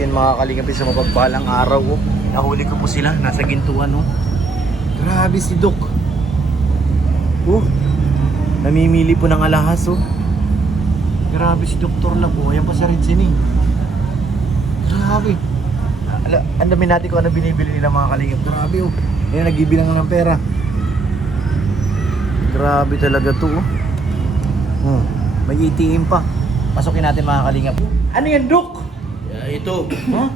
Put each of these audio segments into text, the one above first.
Yan mga kalingapin sa mapagpalang araw. Oh. Nahuli ko po sila. Nasa gintuan. Oh. Grabe si Doc. Oh. Namimili po ng alahas. Oh. Grabe si Dr. Lab. Oh. Ayan pa si Regine. Grabe. Ang dami natin kung ano binibili nila mga kalingap. Grabe oh. Yan nagbibilang ng pera. Grabe talaga to oh. May ATM pa. Pasukin natin mga kalingap. Ano yan, Doc? Ito. Huh?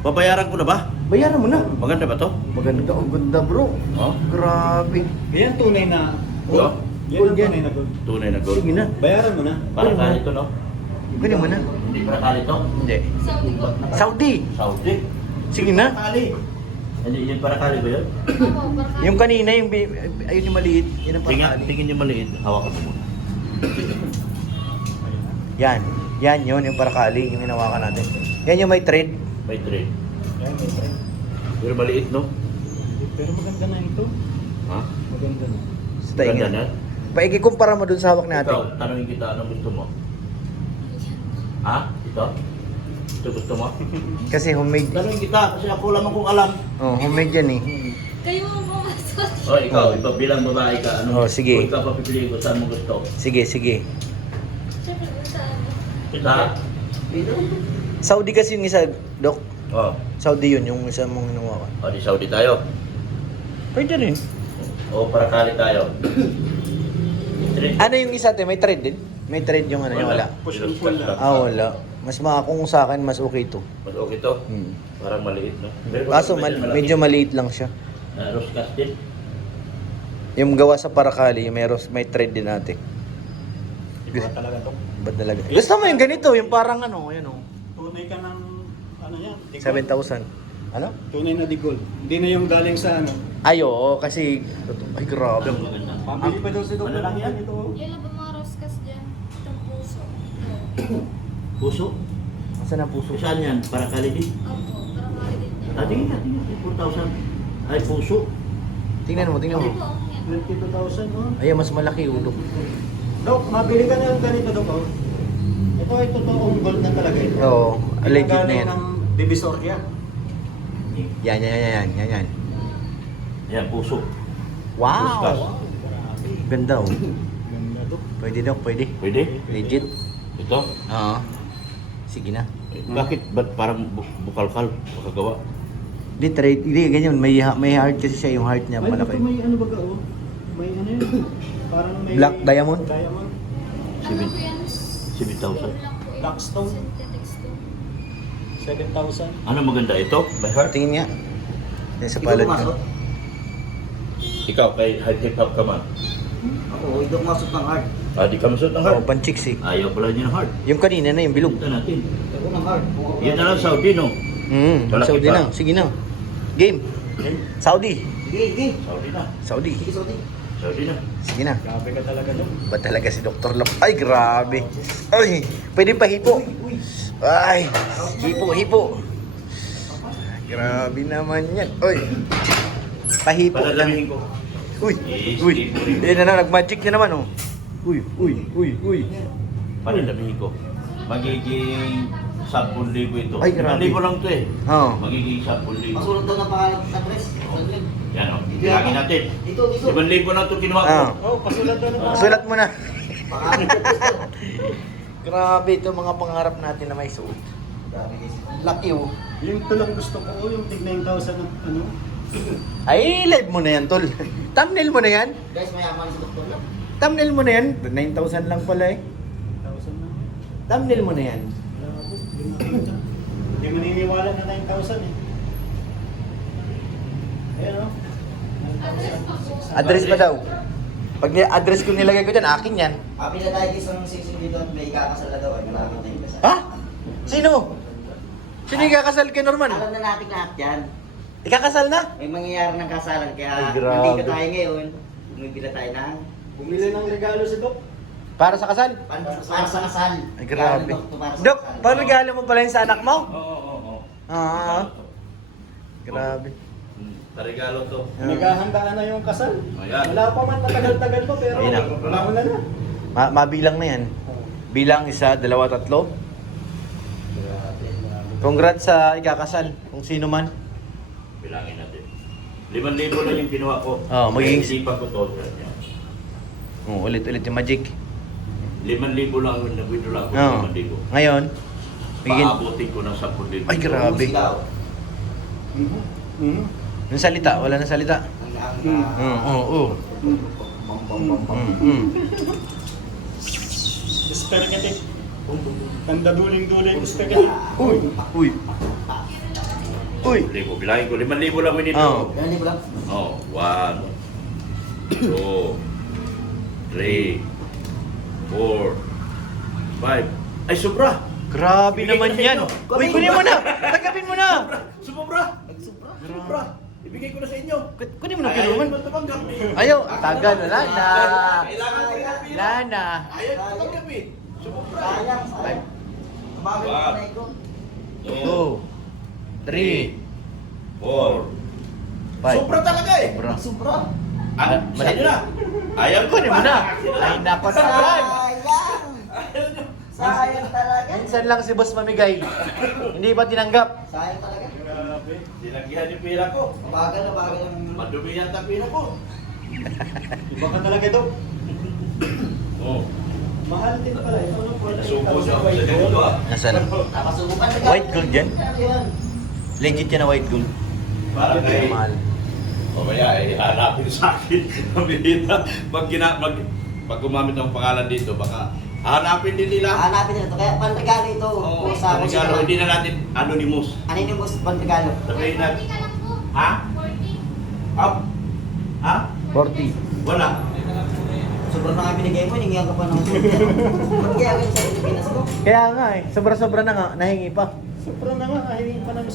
Babayaran ko na ba? Bayaran mo na. Maganda ba to? Maganda, ang ganda bro. Oh? Grabe. Yan tunay na. Oh? Yan ang tunay na gold. Tunay na gold. Sige na. Bayaran mo na. Para kali to, no? Gani mo na. Hindi para kali to? Hindi. Saudi po. Saudi. Saudi. Sige na. Kali. Hindi, yun para kali ba yun? Opo, para Yung kanina, ayun yung maliit. Yan ang Tingin, pakali. tingin yung maliit. Hawakan mo muna. Yan. Yan yun, yung parakali, yung hinawakan natin. Yan yung may thread. May trade. Yan, may friend. Pero maliit, no? Pero maganda na ito. Ha? Maganda na. Sa Ganda tingin. na? Paikikumpara mo dun sa hawak natin. Ikaw, tanongin kita, anong gusto mo? Ha? Ito? Ito gusto mo? Kasi homemade. Tanongin kita, kasi ako lamang kung alam. Oh, homemade yan eh. kayo mo pumasok. O, ikaw, iba bilang babae ka, ano? Oh, sige. Kung ikaw papipiliin ko, saan mo gusto? Sige, sige. Siyempre, sa ano? Kita? Saudi kasi yung isa, Doc. Oh, Saudi yun, yung isa mong hinawakan. o di Saudi tayo. Pwede rin. O para kali tayo. Trade. Ano yung isa, te? May thread din? May thread yung ano, yung wala. Push and pull lang. Ah, wala. Mas kung sa akin, mas okay to. Mas okay to. Hmm. Parang maliit, no? Pero Kaso malaki. medyo maliit lang siya. Rose casted. Yung gawa sa parakali, yung may thread din natin. Iba talaga to. Ba't talaga? Gusto mo yung ganito, yung parang ano, yan o. Tunay ka ng, ano yan? di gold. 7,000. Ano? Tunay na di gold. Hindi na yung galing sa ano. Ay, oo, kasi, ay grabe. Ang maganda. Pambili pa daw si Dr. Ano lang yan? Ito. Yan lang ba mga roskas dyan? Itong puso. Puso? Saan ang puso? Saan yan? Para kali din? Opo, para makalit niya. Ah, tingin na, tingin. 4,000. Ay, puso. Tingnan mo, tingnan mo. Ito, yan. 22,000 oh. Ay, mas malaki ulo. Dok, mabili ka na ng ganito Dok oh. Ito ay totoong gold na talaga ito. Oo, legit na yan. ng Divisoria. Yan. Yan, puso. Wow! Puskas. Ganda oh. Ganda Dok. Pwede daw, pwede. Pwede? Legit. Ito? Oo. Sige na. Bakit? Ba't parang bukalkal? Makagawa? Di trade, hindi ganyan. May heart kasi siya, yung heart niya Ay, malaki. dito may ano baga oh. May ano yun. Parang may Black diamond? Diamond. Ano po yan? 7,000. Stone lang po yun. Blackstone? Synthetic stone. 7,000. Ano maganda ito? By heart? Tingin nga. Yan sa palad ko. Ikaw, kay hip hop ka man. Ako, hindi ako masok ng hard. Ah, di ka masot ng Oo, heart. pan-chicks eh. Ayaw pala niya ng heart. Yung kanina na yung bilog. Punta natin. Ako ng hard. Kung ako Yan na lang Saudi, no? Malaki Saudi pa. na. Sige na. Game. Saudi. Sige, sige. Saudi na. Saudi. Sige, sorry. Saudi na. Sige na. Grabe ka talaga Dok. Ba talaga si Dr. Lap? Ay, grabe. Ay, pwede pa hipo. Ay, hipo. Grabe naman yan. Ay, pahipo lang. Padadamihin ko. Uy. Yan na, nag-magic na naman oh. Uy. Padadamihin ko. Magiging 10,000 ito. Ay, grabe. 1,000 lang ito eh. Oo. Magiging 10,000. Masulat daw ng pangalan sa press. Saan yun? Yan o. Bilangin natin. Dito, dito. 5,000 lang ito kinuha ko. Ah. Oh, pasulat daw ng Sulat mo na. Pangalan. Grabe ito mga pangarap natin na may suot. Grabe guys. Lucky oh. Yung ito lang gusto ko, yung tig 9,000 ng ano. Ay, live mo na yan, tol. Thumbnail mo na yan. Guys, mayaman si Dr. Lab. Thumbnail mo na yan. 9,000 lang pala eh. 1,000 na. Thumbnail mo na yan. Grabe, hindi maniniwala na 9,000 eh. Ayan o. Address pa daw. Pag address ko nilagay ko dyan, akin yan. Happy na tayo guys ng season dito at may ikakasal na daw. Ay, malapit na yung kasal. Ha? Sino? Sino ikakasal kay Norman? Alam na natin lahat yan. Ikakasal na? May mangyayari ng kasalan kaya Ay, grabe. nandito tayo ngayon. Bumibila tayo ng Bumili ng regalo si Dok. Para sa kasal? para sa kasal. Ay, grabe. Para sa Dok, kasal. paano regalo mo pala yun sa anak mo? Oo. Ah, grabe. Regalo to. Naghahandaan na yung kasal. Ayan. Wala pa man, matagal-tagal pa pero Ayun na. wala mo na na. Mabilang na yan. Bilang, isa, dalawa, tatlo. Grabe. Congrats sa ikakasal, kung sino man. Bilangin natin. 5,000 lang yung kinuha ko. Magiging- Isipan ko to. Ulit-ulit yung magic. 5,000 lang yung nag-withdraw ko. Oo. 5,000. Ngayon, bigyan. Paabutin ko ng 10,000. Ay, grabe. Yung salita, wala na salita. Oo. Spaghetti. Tanda duling-duling spaghetti. Uy. Bilangin ko. 5,000 lang winito. Oo. Ganun din mo lang. Oh, 1, 2, 3, 4, 5. Ay, sobra! Grabe Ibigay naman ko na yan. sa inyo. Uy, kunin mo na. Tanggapin mo na. Sobra! Sobra! Ibigay ko na sa inyo. Kunin mo na Ayaw kinuman. mo tumanggap eh. Ayaw, tagal na na. Kailangan ko yung pila. Lana. Ayaw mo tumanggap eh. Sobra! Sayang, sayang. Tumawag Wow. ko na ikaw. 2, 3, 4. 5. Sobra talaga eh. Sobra. Sobra. Sa inyo na. Ayaw ko. Kunin mo na. Ay, napasarap. Sayang. Ayaw nyo. Sayang talaga. Minsan lang si boss mamigay. Hindi pa tinanggap. Sayang talaga. Dinagyan yung pila ko. Bagal na bagal ang... Madumi yata pila ko. Iba ka talaga ito. Oh. Mahal din pala. Ito no, Nasubo siya ako sa ganito ah. Nasaan? Nakasubukan na White gold yan? Ano yan? Legit yan na white gold. Para kay... Mahal. O kaya eh, hanapin sa akin. Mabihita. Pag gumamit ng pangalan dito, baka hanapin din nila. Hanapin nila ito. Kaya panregalo ito. Oo, Sa regalo. Hindi na natin anonymous. Ano yung boss panregalo? Sabihin na, 40 ka lang po. ha? 40. Up? Ha? 40. Wala. Sobrang na nga binigay mo, hiningihan ka pa ng soldier. Ba't kaya rin sa Pilipinas ko? Kaya nga eh. Sobra-sobra na nga. Nahingi pa. Sobrang na nga. Ahingin pa ng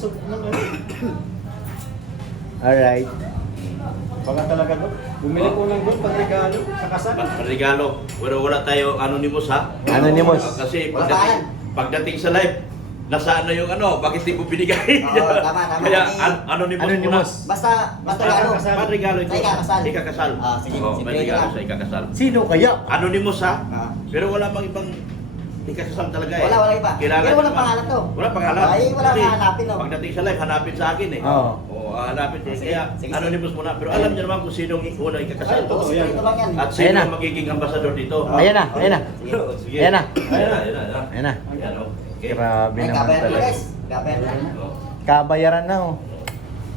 Alright. Baka talaga to. Bumili ko ng gold pang regalo sa kasal. Regalo. Pero wala tayo anonymous ha? Anonymous. Kasi Wala pagdating sa live, nasaan na yung ano, bakit di mo binigay? Oo, tama. Kaya May- anonymous, Anonymous. Basta Basta regalo. kakasal. May regalo ito. Sa ikakasal. Ikakasal. Ah, sige. Oo, may Sige, regalo lang. sa ikakasal. Sino kaya? Anonymous ha? Ah. Pero wala mang ibang ikakasal talaga eh. Wala iba. Kilala Pero walang naman. pangalan to. Wala pangalan. Ay, wala Kasi hanapin, no? Pagdating sa live, hanapin sa akin eh. Oo. Oo, hanapin eh. Sige, Kaya sige, anonymous muna. Pero alam niyo naman kung sinong unang ikakasal. Ay, totoo Sige, yan. ito lang yan. At Ayan sino na. ang magiging ambasador dito. Ayan na, ayan na. Sige. Ayan na. Ayan na, ayan na. Ayan na. Ayan o. Okay. Grabe Ay, naman kabayan na talaga. guys. Kabayan na. Oo. Kabayaran na oh.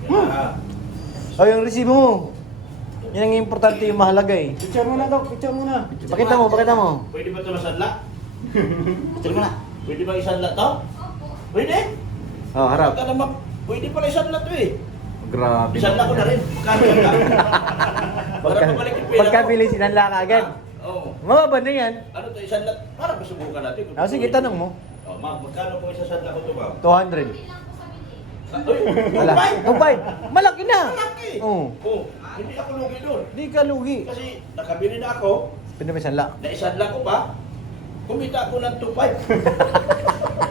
Yan. O yung resibo mo. Yan ang importante yung mahalaga eh. Picture mo na daw. Picture mo na. Pakita mo, pakita mo. Pwede ba ito masadla? Picture mo na. Pwede ba isadla to? Opo. Pwede. Oh, harap. Pagka naman, pwede pala isadla to eh. Grabe. Isadla ko na rin. Kano ka? Para mabalik yung pila ko. Pagkabili sinanla ka agad. Oo. Mababa na yan. Ano to isadla? Para masubukan natin. Ah, sige, tanong mo. Oh, ma'am, magkano po isasadla ko to, ma'am? 200. Hindi lang po sa bili. Uy, Wala. kumpay! 2.5. Malaki na. Malaki! Oo. Oh, hindi ako lugi doon. Di ka lugi. Kasi nakabili na ako, Pwede ba sanla? naisadla ko pa, kumita ako ng 2.5.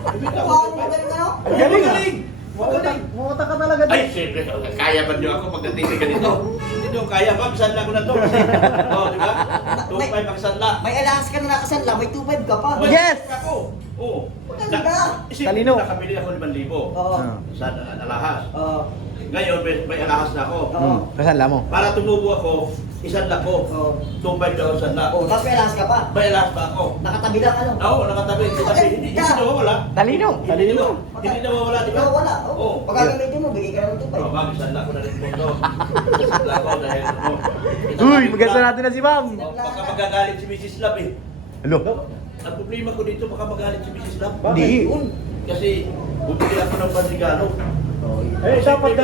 Kumita ako Wow, ng 2.5. magaling ano? Ang galing, ah. Magaling! Magaling! Muta ka talaga Ay, siyempre, kaya ba niyo ako pagdating sa ganito? Hindi niyo kaya, ma'am, sadla ko na to. Kasi, oh, di ba? 2.5 ang sadla. May alahas ka na nakasala, may 2.5 ka pa. Uy, Yes! Ako. Oo. Maganda. Talino. Talino. Nakabili ako 5,000. Oo. Sa alahas. Oo. Ngayon, may alahas na ako. Oo. Kasanla mo. Para tumubo ako, isadla ko. Oo. 2.5 daw ang sadla. Oo, tapos may alahas ka pa. May alahas pa ako. Nakatabi lang ano? Oo, nakatabi. Kasi hindi nawawala. Talino. Hindi nawawala, di ba? Oo, wala. Oo. Oo. Pag gagamitin mo, bigay ka ng 2.5. Oh, ma'am, isadla ko na rin po ito. Isadla ko dahil ano. Uy, magkasarado na si ma'am. Oh, baka magagalit si Mrs. Love eh. Hello? Ang problema ko dito, baka magalit si Mrs. Love. Hindi. Kasi bumili ako ng panregalo. Eh, dapat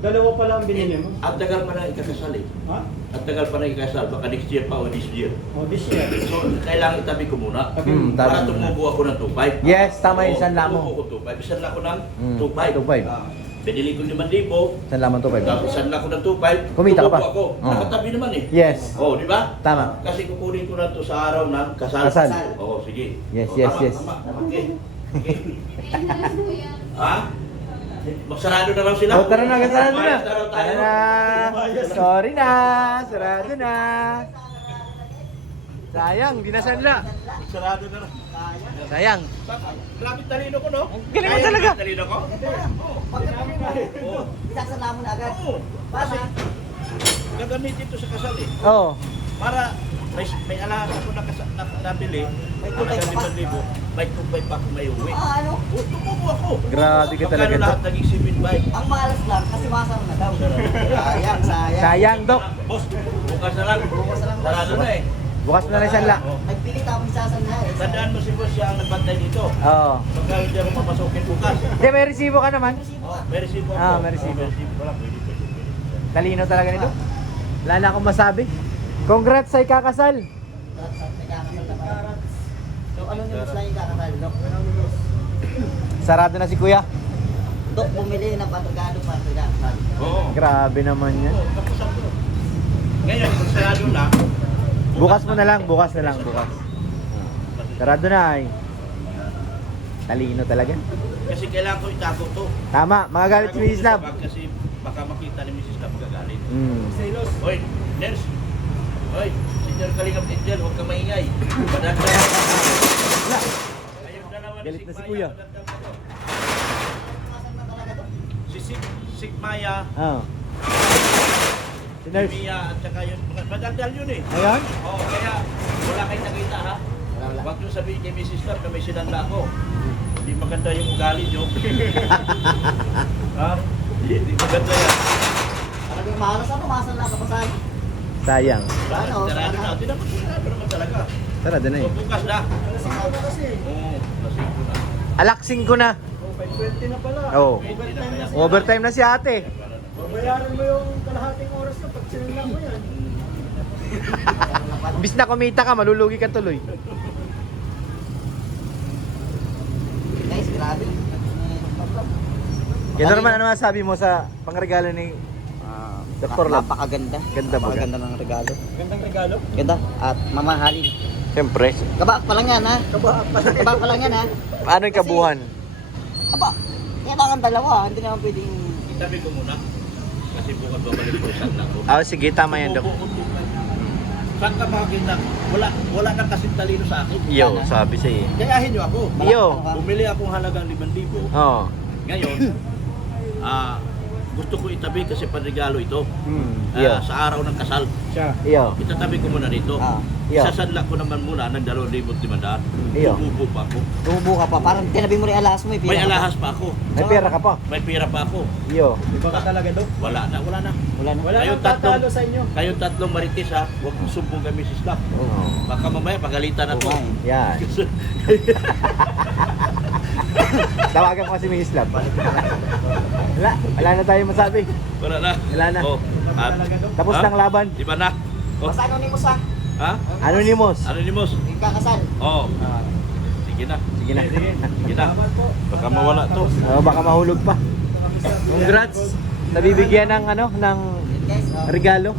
dalawa pala ang binili mo. Ang tagal pa na ikakasal eh. Ha? Ang tagal pa na ikakasal. Baka next year pa o this year. Oh, this year. So, kailangan itabi ko muna. tama. Para tumubo ako ng 2.5. Yes, tama yung Oo, sanla tumubo mo. ko 2.5. Isanla ko ng Mm, 2.5. 2.5. Binili ko 5,000. Sanla mo 2.5. Tapos isanla ko ng 2.5. Kumita ka pa. Tumubo ako. Oo. Nakatabi naman eh. Yes. Oh, di ba? Tama. Kasi kukunin ko na to sa araw ng kasal. Kasal. Oo, sige. Yes, Oh, yes, tama, yes. tama. Okay. Okay. Ayun na lang po yan. Ha? Magsarado na lang sila. Oh, tara na, sarado na. Mayas raw tayo. Tara na. Sorry na. Sarado na. Sayang, di na sanla. Magsarado na lang. Sayang. Sayang. Grabe talino ko, no? Galing mo Kaya talaga. yung talino ko? Oo. Pagkatapos mo, Oo. isasala mo na agad. Oo. Para, Gagamitin ito sa kasal eh. Oo. Para may alahan ako nabili, May halagang tubay pa. 5,000, may tubay pa ako may uwi. ano, O, tumubo ako. Grabe ka talaga, Magkano lahat Dok. naging 7,500? ang malas lang kasi masang na daw. Sayang, sayang. Sayang, Dok. Boss, bukas na lang. Bukas na lang. Sarado na eh. Bukas na lang sanla. Nagpilit ako isasala eh. Tandaan mo si boss siya ang nagbantay dito. Oo. Pagka hindi ako papasukin bukas. Hindi, may resibo ka naman. May resibo ako. Ah, may resibo. May resibo lang. Pwede. Talino talaga nito. Wala na akong masabi. Congrats sa ikakasal. So, ano news lang yung kakasal, Dok? Sarado na si Kuya. Dok, bumili ng patagado para sa kakasal. Oo. Grabe naman yan. Oo, tapos ako. Ngayon, kung sarado na, Bukas mo na lang, bukas na lang, bukas. Sarado na ay. Talino talaga. kasi kailangan ko itago to. Tama, mga galit si Mrs. Love. Kasi baka makita ni Mrs. Love magagalit. Hmm. Hoy, nurse. Hoy, Senior Kalingap Angel, huwag ka maingay. Madagdag. Ayun na naman Galit na si Sigmaya, Kuya. madagdag ako. Si Sigmaya, Oh. Si Nurse. Mia, at saka yun. Madagdal yun eh. Ayun? Oo, kaya wala kayong nakita ha. Wala. Huwag nyo sabihin kay Mrs. Love na may sinanda ako. Hindi maganda yung ugali nyo. Ha? Hindi maganda yan. Talagang malas ano, masala ka pa saan? Sayang. Ano, Sarado sana. na. Hindi naman sinado naman talaga. Sarado na So eh. bukas na. Siguro kasi. Oo, lasing ko na. Alaksing ko na. 5:20 na pala. Oo. Overtime na. Overtime na si ate. Babayaran mo yung kalahating oras na pag sinila mo yan. Imbis na kumita ka, malulugi ka tuloy. Guys, grabe. Yan naman, ano masabi mo sa pangregalo ni Dr. Love? Napakaganda. Ganda ba? Napakaganda ng regalo. Gandang regalo. Ganda at mamahalin. Siyempre. Kabaak pa lang yan ha. Kabaak pa. Kabaak pa lang yan ha. Paano yung kabuhan? Aba, kailangan dalawa. Hindi naman pwedeng... Itabi ko muna. Kasi bukas babalik ko sa na ko. Ah, sige, tama yan, Dok. Saan ka makakita? Wala nang kasing talino sa akin. Yo, sabi siya eh. Kayahin nyo ako. Yo. Bumili akong halagang 5,000. Oo. Ngayon, gusto ko itabi kasi panregalo ito. Yo. Sa araw ng kasal. Siya. Yo. Itatabi ko muna dito. Ah, yo. Isasanla ko naman muna ng 2,500. Iyo. Tumubo pa ako. tumubo ka pa. Parang tinabi mo rin alahas mo eh. May alahas pa ako. May pera ka pa. May pira pa ako. Yo. Iba ka talaga, Dok. Wala na. Wala na. Wala Kayong nang tatalo sa inyo. Kayong tatlong marites ha, huwag sumbong kami si Slap. Oo. Baka mamaya pagalitan na to. Oo, Yan. Tawagan ko si Mrs. Love. Wala na tayo masabi. Wala na. Wala na. Oh, at, Tapos ha? ng laban. Di ba na? Oh, Basta anonymous ha. ha? Anonymous. Anonymous? Yung kakasal. Oo. Sige na. Sige na. Sige na. Baka mawala to. Oh, baka mahulog pa. Congrats. Nabibigyan ng ano, ng Guys, regalo.